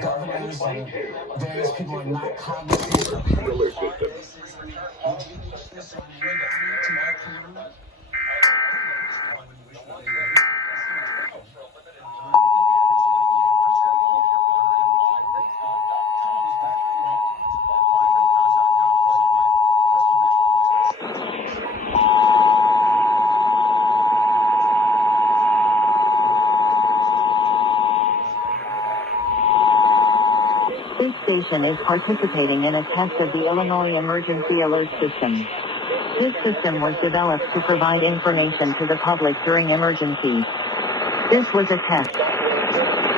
governors and various people are not cognizant of the alert system. This station is participating in a test of the Illinois Emergency Alert System. This system was developed to provide information to the public during emergencies. This was a test.